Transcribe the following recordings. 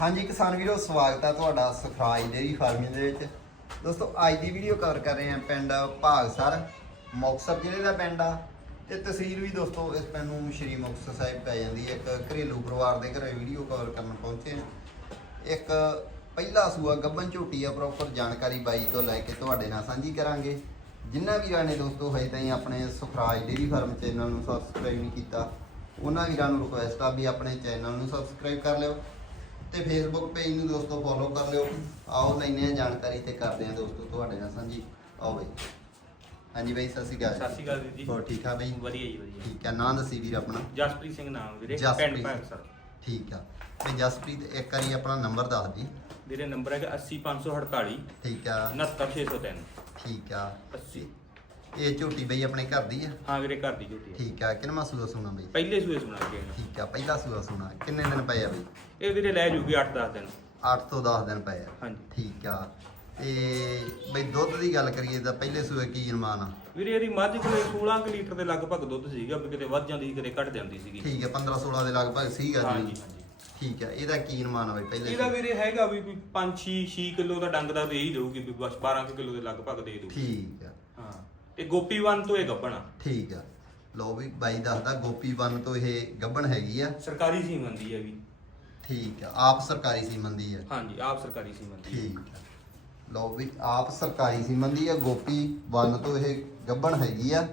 ਹਾਂਜੀ ਕਿਸਾਨ ਵੀਰੋ, ਸਵਾਗਤ ਹੈ ਤੁਹਾਡਾ ਸੁਖਰਾਜ ਡੇਰੀ ਫਾਰਮਿੰਗ ਦੇ ਵਿੱਚ। ਦੋਸਤੋ, ਅੱਜ ਦੀ ਵੀਡੀਓ ਕਵਰ ਕਰ ਰਹੇ ਹਾਂ ਪਿੰਡ ਭਾਗਸਰ, ਮੁਕਤਸਰ ਜ਼ਿਲ੍ਹੇ ਦਾ ਪਿੰਡ ਆ। ਤੇ ਤਸਵੀਰ ਵੀ ਦੋਸਤੋ, ਇਸ ਪਿੰਡ ਨੂੰ ਸ਼੍ਰੀ ਮੁਕਤਸਰ ਸਾਹਿਬ ਪੈ ਜਾਂਦੀ ਹੈ। ਇੱਕ ਘਰੇਲੂ ਪਰਿਵਾਰ ਦੇ ਘਰੇ ਵੀਡੀਓ ਕਵਰ ਕਰਨ ਪਹੁੰਚੇ ਹਾਂ। ਇੱਕ ਪਹਿਲਾ ਸੂਆ ਗੱਬਨ ਝੋਟੀ ਆ ਪ੍ਰੋਪਰ ਜਾਣਕਾਰੀ ਬਾਈ ਤੋਂ ਲੈ ਕੇ ਤੁਹਾਡੇ ਨਾਲ ਸਾਂਝੀ ਕਰਾਂਗੇ। ਜਿਨ੍ਹਾਂ ਵੀਰਾਂ ਨੇ ਦੋਸਤੋ ਹਜੇ ਤਾਈਂ ਆਪਣੇ ਸੁਖਰਾਜ ਡੇਰੀ ਫਾਰਮ ਚੈਨਲ ਨੂੰ ਸਬਸਕ੍ਰਾਈਬ ਨਹੀਂ ਕੀਤਾ, ਉਹਨਾਂ ਵੀਰਾਂ ਨੂੰ ਰਿਕੁਐਸਟ ਆ ਵੀ ਆਪਣੇ ਚੈਨਲ ਨੂੰ ਸਬਸਕ੍ਰਾਈਬ ਕਰ ਲਿਓ। ਤੇ ਫੇਸਬੁੱਕ ਪੇਜ ਨੂੰ ਦੋਸਤੋ ਫੋਲੋ ਕਰ ਲਿਓ। ਆਓ ਲੈਨੇ ਆ ਜਾਣਕਾਰੀ ਤੇ ਕਰਦੇ ਆ ਦੋਸਤੋ ਤੁਹਾਡੇ ਨਾਲ ਸਾਂਝੀ। ਆਓ ਬਈ। ਹਾਂਜੀ ਬਈ ਸਤਿ ਸ਼੍ਰੀ ਸਤਿ ਅਕਾਲ ਸ਼੍ਰੀ ਅਕਾਲ ਵੀਰ ਜੀ। ਹੋਰ ਠੀਕ ਆ ਬਈ? ਵਧੀਆ ਜੀ ਵਧੀਆ। ਠੀਕ ਆ ਨਾਂ ਦੱਸੀ ਵੀਰ ਆਪਣਾ? ਜਸਪ੍ਰੀਤ ਸਿੰਘ ਨਾਮ ਵੀਰੇ। ਪਿੰਡ ਭਾਗਸਰ ਠੀਕ ਆ। ਤੇ ਜਸਪ੍ਰੀਤ ਇੱਕ ਵਾਰੀ ਆਪਣਾ ਨੰਬਰ ਦੱਸ ਦੀ। ਵੀਰੇ ਨੰਬਰ ਹੈਗਾ 80548 ਠੀਕ ਆ। 69603 ਠੀਕ ਆ। 80 ਇਹ ਝੋਟੀ ਬਈ ਆਪਣੇ ਘਰ ਦੀ ਆ? ਹਾਂ ਵੀਰੇ ਘਰ ਦੀ ਝੋਟੀ ਹੈ ਠੀਕ ਆ ਕਿੰਨਾ ਸੂਆ ਸੁਣਾ ਬਈ? ਪਹਿਲੇ ਸੂਏ ਸੁਣਾ ਕੇ ਆਏ ਠੀਕ ਆ ਪਹਿਲਾ ਸੂਆ ਸੁਣਾ। ਕਿੰਨੇ ਦਿਨ ਪਏ ਆ ਬਈ? ਇਹ ਵੀਰੇ ਲੈ ਜੂਗੀ 8-10 ਦਿਨ। 8 ਤੋਂ 10 ਦਿਨ ਪਏ ਆ। ਹਾਂਜੀ। ਠੀਕ ਆ। ਤੇ ਬਈ ਦੁੱਧ ਦੀ ਗੱਲ ਕਰੀਏ ਤਾਂ ਪਹਿਲੇ ਸੂਏ ਕੀ ਅਨੁਮਾਨ ਆ? ਵੀਰੇ ਇਹਦੀ ਮੱਝ ਕੋਲੇ 16 ਕੁ ਲੀਟਰ ਦੇ ਲਗਭਗ ਦੁੱਧ ਸੀਗਾ ਵੀ ਕਿਤੇ ਵੱਧ ਜਾਂਦੀ ਸੀ ਕਿਤੇ ਘਟ ਜਾਂਦੀ ਸੀਗੀ। ਠੀਕ ਹੈ 15 16 ਦੇ ਲਗਭਗ ਸੀਗਾ ਜੀ। ਹਾਂਜੀ ਹਾਂਜੀ। ਠੀਕ ਹੈ ਇਹਦਾ ਕੀ ਅਨੁਮਾਨ ਆ ਬਈ ਪਹਿਲੇ ਇਹਦਾ ਵੀਰੇ ਹੈਗਾ ਵੀ ਕੋਈ 5-6 6 ਕਿਲੋ ਦਾ ਡੰਗ ਦਾ ਦੇ ਹੀ ਦਊਗੀ ਵੀ ਬਸ 12 ਕੁ ਕਿਲੋ ਦੇ ਲਗਭਗ ਦੇ ਦਊਗੀ। ਠੀਕ ਆ। ਹਾਂ ਤੇ ਗੋਪੀ ਵਨ ਤੋਂ ਇਹ ਗੱਬਣਾ ਠੀਕ ਆ। ਲੋ ਵੀ ਬਾਈ ਦੱਸਦਾ ਗੋਪੀ ਵਨ ਤੋਂ ਇਹ ਗੱਬਣ ਹੈਗੀ ਆ। ਸਰਕਾਰੀ ਸੀਮਨ ਦੀ ਹੈਗੀ। ਠੀਕ ਆ। ਆਪ ਸਰਕਾਰੀ ਸੀਮਨ ਦੀ ਆ। ਹਾਂਜੀ ਆਪ ਸਰਕਾਰੀ ਸੀਮਨ ਦੀ। ਠੀਕ ਆ। ਲੋ ਵੀ ਆਪ ਸਰਕਾਰੀ ਸੀਮਨ ਦੀ ਆ ਗੋਪੀ ਵਨ ਤੋਂ ਇਹ ਗੱਬਣ ਹੈਗੀ ਆ।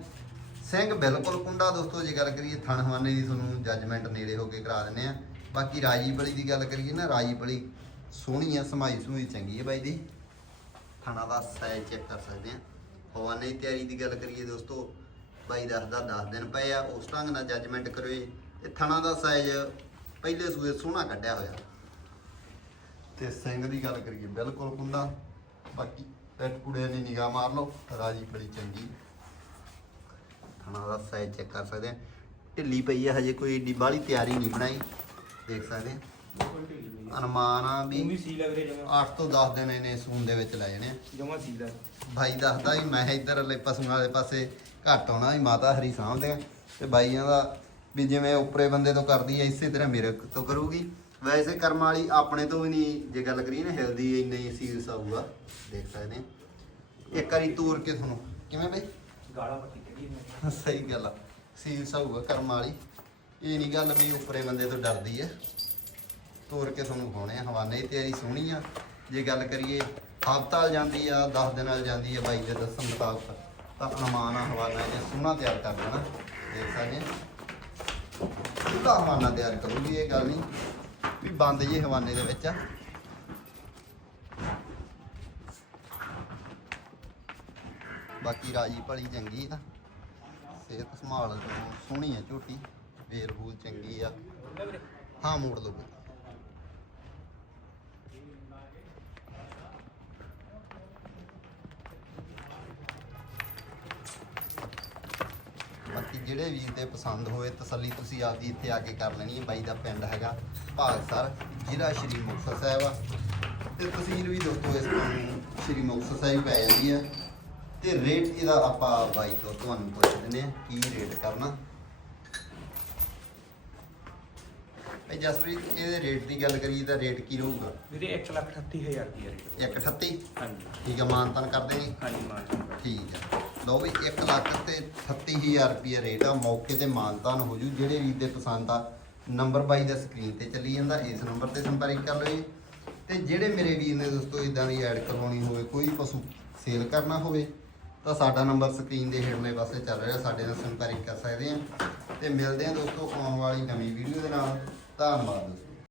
ਸਿੰਘ ਬਿਲਕੁਲ ਕੁੰਡਾ ਦੋਸਤੋ ਜੇ ਗੱਲ ਕਰੀਏ ਥਣ ਹਵਾਨੇ ਦੀ ਤੁਹਾਨੂੰ ਜੱਜਮੈਂਟ ਨੇੜੇ ਹੋ ਕੇ ਕਰਾ ਦਿੰਦੇ ਆ। ਬਾਕੀ ਰਾਜੀ ਬਲੀ ਦੀ ਗੱਲ ਕਰੀਏ ਨਾ ਰਾਜੀ ਬਲੀ ਸੋਹਣੀ ਆ ਸਮਾਈ ਸਮੂਈ ਚੰਗੀ ਹੈ ਬਾਈ ਦੀ। ਥਣਾ ਦਾ ਸਾਈਜ਼ ਚੈੱਕ ਕਰ ਸਕਦੇ ਆ। ਹਵਾਨੇ ਦੀ ਤਿਆਰੀ ਦੀ ਗੱਲ ਕਰੀਏ ਦੋਸਤੋ, ਬਾਈ ਦੱਸਦਾ 10 ਦਿਨ ਪਏ ਆ, ਉਸ ਢੰਗ ਨਾਲ ਜੱਜਮੈਂਟ ਕਰਿਓ ਇਹ ਥਣਾ ਦਾ ਸਾਈਜ਼ ਪਹਿਲੇ ਸੂਏ ਸੋਹਣਾ ਕੱਢਿਆ ਹੋਇਆ। ਤੇ ਸਿੰਘ ਦੀ ਗੱਲ ਕਰੀਏ, ਬਿਲਕੁਲ ਕੁੰਡਾ। ਬਾਕੀ ਪੈਟ ਕੁੜੇ ਦੀ ਨਿਗਾਹ ਮਾਰ ਲਓ, ਰਾਜੀ ਬੜੀ ਚੰਗੀ। ਥਣਾ ਦਾ ਸਾਈਜ਼ ਚੈੱਕ ਕਰ ਸਕਦੇ ਆ। ਢਿੱਲੀ ਪਈ ਹੈ ਹਜੇ ਕੋਈ ਏਡੀ ਬਾਹਲੀ ਤਿਆਰੀ ਨਹੀਂ ਬਣਾਈ। ਦੇਖ ਸਕਦੇ ਆ। ਅਨੁਮਾਨ ਆ ਵੀ ਵੀ ਸੀ ਲੱਗ ਰਿਹਾ ਜਮਾ। 8 ਤੋਂ 10 ਦਿਨ ਇਹਨੇ ਸੂਨ ਦੇ ਵਿੱਚ ਲੈ ਜਾਣੇ ਆ। ਜਮਾ ਸੀ ਦਾ ਭਾਈ ਦੱਸਦਾ ਵੀ ਮੈਂ ਇੱਧਰ ਵਾਲੇ ਪਸ਼ੂਆਂ ਵਾਲੇ ਪਾਸੇ ਘੱਟ ਆਉਣਾ ਵੀ ਮਾਤਾ ਹਰੀ ਸਾਂਭਦੇ ਆ। ਤੇ ਬਾਈਆਂ ਦਾ ਵੀ ਜਿਵੇਂ ਉੱਪਰੇ ਬੰਦੇ ਤੋਂ ਕਰਦੀ ਐ ਇਸੇ ਤਰ੍ਹਾਂ ਮੇਰੇ ਤੋਂ ਕਰੂਗੀ। ਵੈਸੇ ਕਰਮ ਵਾਲੀ ਆਪਣੇ ਤੋਂ ਵੀ ਨਹੀਂ ਜੇ ਗੱਲ ਕਰੀਏ ਨਾ ਹਿਲਦੀ ਇੰਨਾ ਹੀ ਸੀਰੀਅਸ ਆਊਗਾ ਦੇਖ ਸਕਦੇ ਆ। ਇੱਕ ਵਾਰੀ ਤੋਰ ਕੇ ਤੁਹਾਨੂੰ ਕਿਵੇਂ ਬਈ? ਗਾਲਾਂ ਪੱਟੀ ਕਿਹੜੀ ਸਹੀ ਗੱਲ ਆ। ਸੀਰੀਅਸ ਆਊਗਾ ਕਰਮ ਵਾਲੀ। ਇਹ ਨਹੀਂ ਗੱਲ ਵੀ ਉੱਪਰੇ ਬੰਦੇ ਤੋਂ ਡਰਦੀ ਐ ਤੋਰ ਕੇ ਤੁਹਾਨੂੰ ਵਿਖਾਉਣੇ ਆ ਹਵਾਨੇ ਦੀ ਤਿਆਰੀ ਸੋਹਣੀ ਆ। ਜੇ ਗੱਲ ਕਰੀਏ ਹਫ਼ਤਾ ਜਾਂਦੀ ਆ 10 ਦਿਨ ਨਾਲ ਜਾਂਦੀ ਆ ਬਾਈ ਦੇ ਦੱਸਣ ਮੁਤਾਬਕ, ਤਾਂ ਅਨੁਮਾਨ ਆ ਹਵਾਨਾ ਇਹਨੇ ਸੋਹਣਾ ਤਿਆਰ ਕਰ ਦੇਣਾ। ਦੇਖ ਸਕਦੇ ਆ। ਪੂਰਾ ਹਵਾਨਾ ਤਿਆਰ ਕਰੂਗੀ, ਇਹ ਗੱਲ ਨਹੀਂ ਵੀ ਬੰਦ ਜੇ ਹਵਾਨੇ ਦੇ ਵਿੱਚ ਆ। ਬਾਕੀ ਰਾਜੀ ਭਲੀ ਚੰਗੀ ਆ। ਸਿਹਤ ਸੰਭਾਲ ਸੋਹਣੀ ਆ ਝੋਟੀ ਵੇਲ ਬੂਲ ਚੰਗੀ ਆ। ਹਾਂ, ਮੋੜ ਲਓ ਜਿਹੜੇ ਵੀਰ ਦੇ ਪਸੰਦ ਹੋਏ ਤਸੱਲੀ ਤੁਸੀਂ ਆਪਦੀ ਇੱਥੇ ਆ ਕੇ ਕਰ ਲੈਣੀ ਹੈ। ਬਾਈ ਦਾ ਪਿੰਡ ਹੈਗਾ ਭਾਗਸਰ ਜ਼ਿਲ੍ਹਾ ਸ਼੍ਰੀ ਮੁਕਤਸਰ ਸਾਹਿਬ ਆ। ਤੇ ਤਹਿਸੀਲ ਵੀ ਦੋਸਤੋ ਇਸ ਨੂੰ ਸ਼੍ਰੀ ਮੁਕਤਸਰ ਸਾਹਿਬ ਪੈ ਜਾਂਦੀ ਆ ਤੇ ਰੇਟ ਇਹਦਾ ਆਪਾਂ ਬਾਈ ਤੋਂ ਤੁਹਾਨੂੰ ਪੁੱਛ ਦਿੰਦੇ ਆ ਕੀ ਰੇਟ ਕਰਨਾ। ਇਹ ਜਸਪ੍ਰੀਤ ਇਹਦੇ ਰੇਟ ਦੀ ਗੱਲ ਕਰੀਏ ਤਾਂ ਰੇਟ ਕੀ ਰਹੂਗਾ? ਵੀਰੇ 138000 ਰੁਪਏ ਰੇਟ 138 ਹਾਂਜੀ। ਠੀਕ ਆ ਮਾਨਤਨ ਕਰਦੇ ਜੀ ਹਾਂਜੀ ਮਾਨ ਠੀਕ ਲਓ ਵੀ 1 ਲੱਖ ਤੇ 38000 ਰੁਪਏ ਰੇਟ ਆ, ਮੌਕੇ ਤੇ ਮਾਨਤਾਨ ਹੋ ਜੂ। ਜਿਹੜੇ ਵੀਰ ਦੇ ਪਸੰਦ ਆ ਨੰਬਰ ਬਾਈ ਦਾ ਸਕਰੀਨ ਤੇ ਚੱਲੀ ਜਾਂਦਾ, ਇਸ ਨੰਬਰ ਤੇ ਸੰਪਰਕ ਕਰ ਲਓ ਜੀ। ਤੇ ਜਿਹੜੇ ਮੇਰੇ ਵੀਰ ਨੇ ਦੋਸਤੋ ਇਦਾਂ ਦੀ ਐਡ ਕਰਵਾਉਣੀ ਹੋਵੇ, ਕੋਈ ਪਸ਼ੂ ਸੇਲ ਕਰਨਾ ਹੋਵੇ, ਤਾਂ ਸਾਡਾ ਨੰਬਰ ਸਕਰੀਨ ਦੇ ਹੇਠਲੇ ਪਾਸੇ ਚੱਲ ਰਿਹਾ, ਸਾਡੇ ਨਾਲ ਸੰਪਰਕ ਕਰ ਸਕਦੇ ਆ। ਤੇ ਮਿਲਦੇ ਆ ਦੋਸਤੋ ਆਉਣ ਵਾਲੀ ਨਵੀਂ ਵੀਡੀਓ ਦੇ ਨਾਲ। ਧੰਨਵਾਦ ਦੋਸਤੋ।